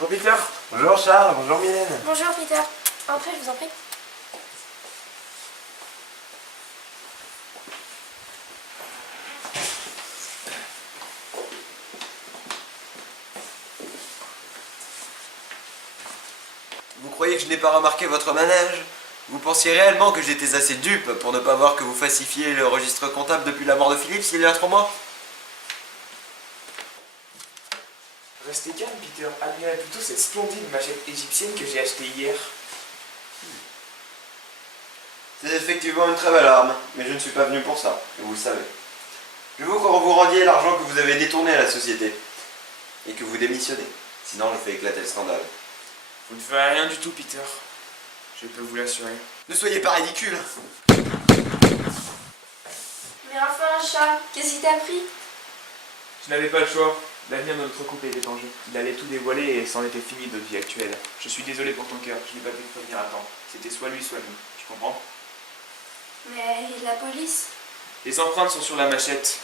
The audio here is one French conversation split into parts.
Bonjour Peter. Bonjour Charles, bonjour Mylène. Bonjour Peter. Entrez, je vous en prie. Vous croyez que je n'ai pas remarqué votre manège? Vous pensiez réellement que j'étais assez dupe pour ne pas voir que vous falsifiez le registre comptable depuis la mort de Philippe il y a 3 mois? Restez calme Peter, admirez plutôt cette splendide machette égyptienne que j'ai achetée hier. C'est effectivement une très belle arme, mais je ne suis pas venu pour ça, et vous le savez. Je veux que vous rendiez l'argent que vous avez détourné à la société, et que vous démissionnez, sinon je fais éclater le scandale. Vous ne ferez rien du tout Peter, je peux vous l'assurer. Ne soyez pas ridicule. Mais enfin, Charles, qu'est-ce qui t'a pris? Je n'avais pas le choix, l'avenir de notre couple était en jeu. Il allait tout dévoiler et c'en était fini de notre vie actuelle. Je suis désolé pour ton cœur, je n'ai pas pu te prévenir à temps. C'était soit lui, soit nous, tu comprends? Mais et la police? Les empreintes sont sur la machette.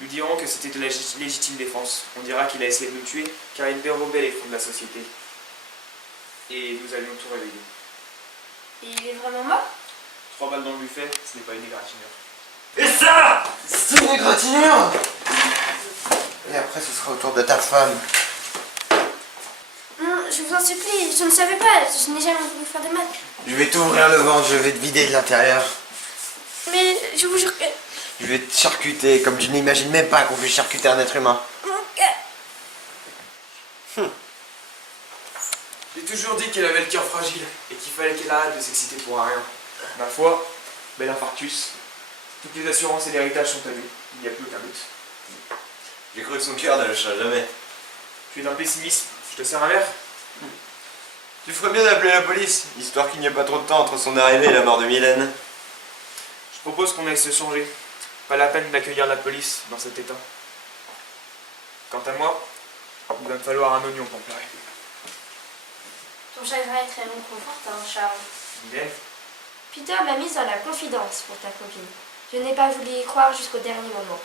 Nous dirons que c'était de la légitime défense. On dira qu'il a essayé de nous tuer car il dérobait les fonds de la société. Et nous allions tout réveiller. Et il est vraiment mort? 3 balles dans le buffet, ce n'est pas une égratignure. Et ça, c'est une égratignure. Et après ce sera au tour de ta femme. Non, je vous en supplie, je ne savais pas, je n'ai jamais voulu faire de mal. Je vais t'ouvrir le ventre, je vais te vider de l'intérieur. Mais je vous jure que... Je vais te charcuter comme je n'imagine même pas qu'on puisse charcuter un être humain. Mon cœur... J'ai toujours dit qu'elle avait le cœur fragile et qu'il fallait qu'elle arrête de s'exciter pour un rien. Ma foi, bel infarctus. Toutes les assurances et l'héritage sont à lui. Il n'y a plus aucun doute. J'ai cru que son cœur ne lâcherait jamais. Tu es d'un pessimisme. Je te sers un verre? Tu ferais bien d'appeler la police, histoire qu'il n'y ait pas trop de temps entre son arrivée et la mort de Mylène. Je propose qu'on aille se changer. Pas la peine d'accueillir la police dans cet état. Quant à moi, il va me falloir un oignon pour pleurer. Ton chagrin est très réconfortant, Charles. Mylène, Peter m'a mise dans la confidence pour ta copine. Je n'ai pas voulu y croire jusqu'au dernier moment.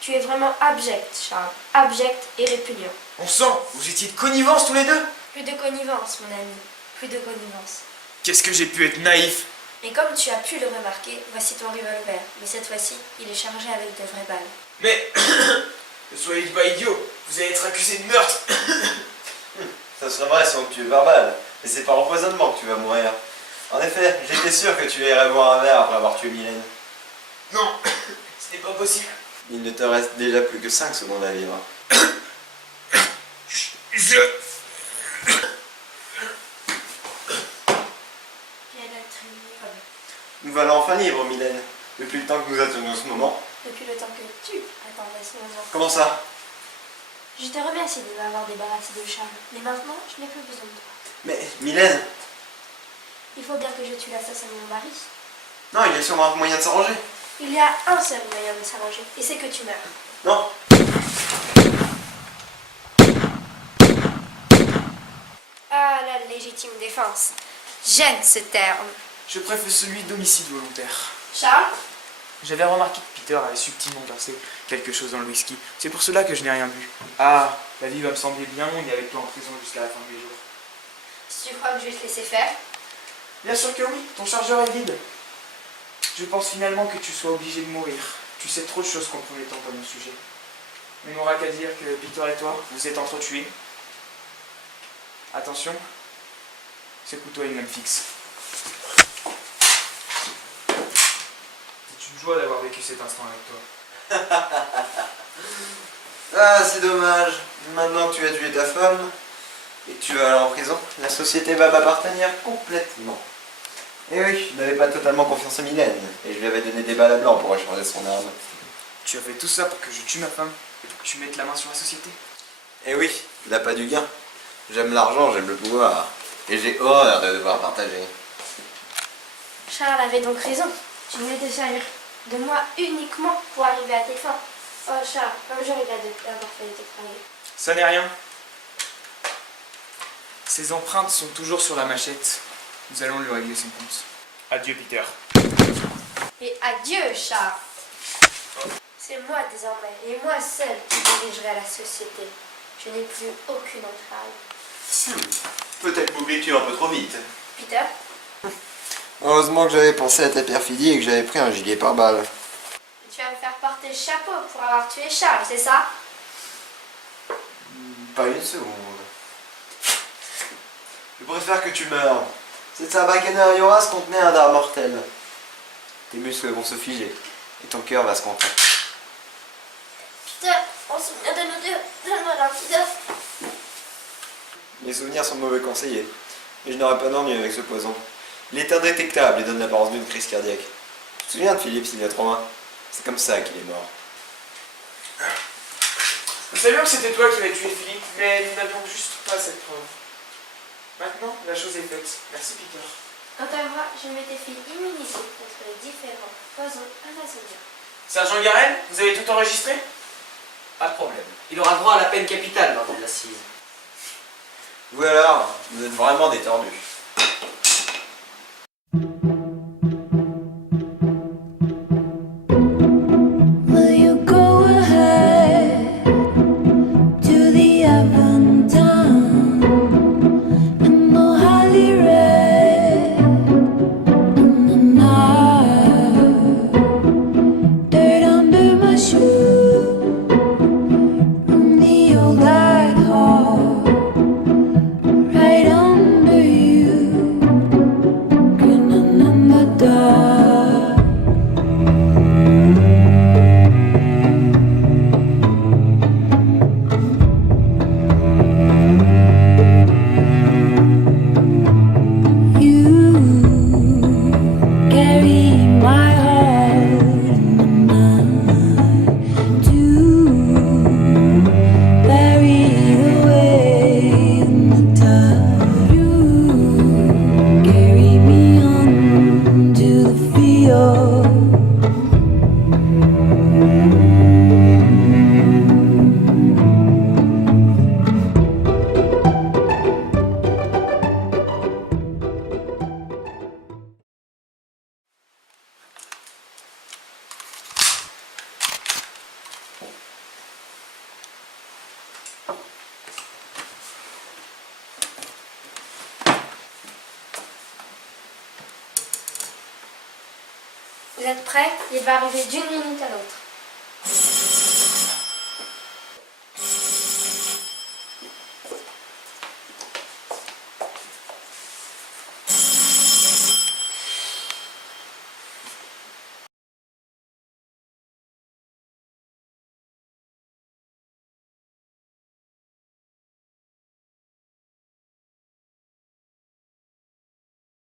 Tu es vraiment abject, Charles. Abject et répugnant. on sent, vous étiez de connivence tous les deux? Plus de connivence, mon ami. Plus de connivence. Qu'est-ce que j'ai pu être naïf? Et comme tu as pu le remarquer, voici ton revolver. Mais cette fois-ci, il est chargé avec de vraies balles. Mais, ne soyez pas idiot, vous allez être accusé de meurtre. Ça serait vrai si on te tue verbal, mais c'est par empoisonnement que tu vas mourir. En effet, j'étais sûr que tu irais boire un verre après avoir tué Mylène. Non, ce n'est pas possible. Il ne te reste déjà plus que 5 secondes à vivre. Nous voilà enfin libres, Mylène. Depuis le temps que nous attendons ce moment. Depuis le temps que tu attendais ce moment. Comment ça? Je te remercie de m'avoir débarrassé de Charles. Mais maintenant, je n'ai plus besoin de toi. Mais, Mylène. Il faut bien que je tue l'assassin de mon mari. Non, il y a sûrement un moyen de s'arranger. Il y a un seul moyen de s'arranger, et c'est que tu meurs. Non. Ah, la légitime défense. J'aime ce terme. Je préfère celui d'homicide volontaire. Charles? J'avais remarqué que Peter avait subtilement versé quelque chose dans le whisky. C'est pour cela que je n'ai rien bu. Ah, la vie va me sembler bien longue avec toi en prison jusqu'à la fin de mes jours. Tu crois que je vais te laisser faire? Bien sûr que oui, ton chargeur est vide. Je pense finalement que tu sois obligé de mourir. Tu sais trop de choses compromettantes à mon sujet. On n'aura qu'à dire que Peter et toi, vous êtes entretués. Attention, ce couteau a une lame fixe. C'est une joie d'avoir vécu cet instant avec toi. Ah, c'est dommage. Maintenant que tu as tué ta femme et que tu vas aller en prison, la société va m'appartenir complètement. Et oui, je n'avais pas totalement confiance en Mylène, et je lui avais donné des balles à blanc pour échanger son arme. Tu as fait tout ça pour que je tue ma femme et pour que tu mettes la main sur la société. Et oui, l'appât du gain. J'aime l'argent, j'aime le pouvoir, et j'ai horreur de devoir partager. Charles avait donc raison. Tu voulais te servir de moi uniquement pour arriver à tes fins. Oh Charles, comme je regrette d'avoir fait te travailler. Ça n'est rien. Ces empreintes sont toujours sur la machette. Nous allons lui régler son compte. Adieu, Peter. Et adieu, Charles. C'est moi désormais, et moi seul qui dirigerai la société. Je n'ai plus aucune entraille. Peut-être m'oublies-tu un peu trop vite. Peter, Heureusement que j'avais pensé à ta perfidie et que j'avais pris un gilet pare-balles. tu vas me faire porter chapeau pour avoir tué Charles, c'est ça? Pas une seconde. Je préfère que tu meurs. Cette Sarbacanarioras contenait un dard mortel. Tes muscles vont se figer et ton cœur va se contracter. Peter, on se souvient de nous deux. Donne-moi l'antidote. Les souvenirs sont mauvais conseillers. Et je n'aurai pas d'ennui avec ce poison. Il est indétectable et donne l'apparence d'une crise cardiaque. Tu te souviens de Philippe Sylvia-Romain? C'est comme ça qu'il est mort. Nous savions que c'était toi qui avais tué Philippe, mais nous n'avions juste pas cette preuve. Maintenant, la chose est faite. Merci Peter. Quant à moi, je m'étais fait immuniser contre les différents poisons amazoniens. Sergent Garel, vous avez tout enregistré? Pas de problème. Il aura droit à la peine capitale lors des assises. Vous alors, vous êtes vraiment détendu. Will you go ahead to the Aventine and the highly red in the night? Dirt under my shoe from the old light hall, right under you, grinning in the dark. You carry my heart in the night to bury it away in the tide. You carry me on to the field. Vous êtes prêts? Il va arriver d'une minute à l'autre.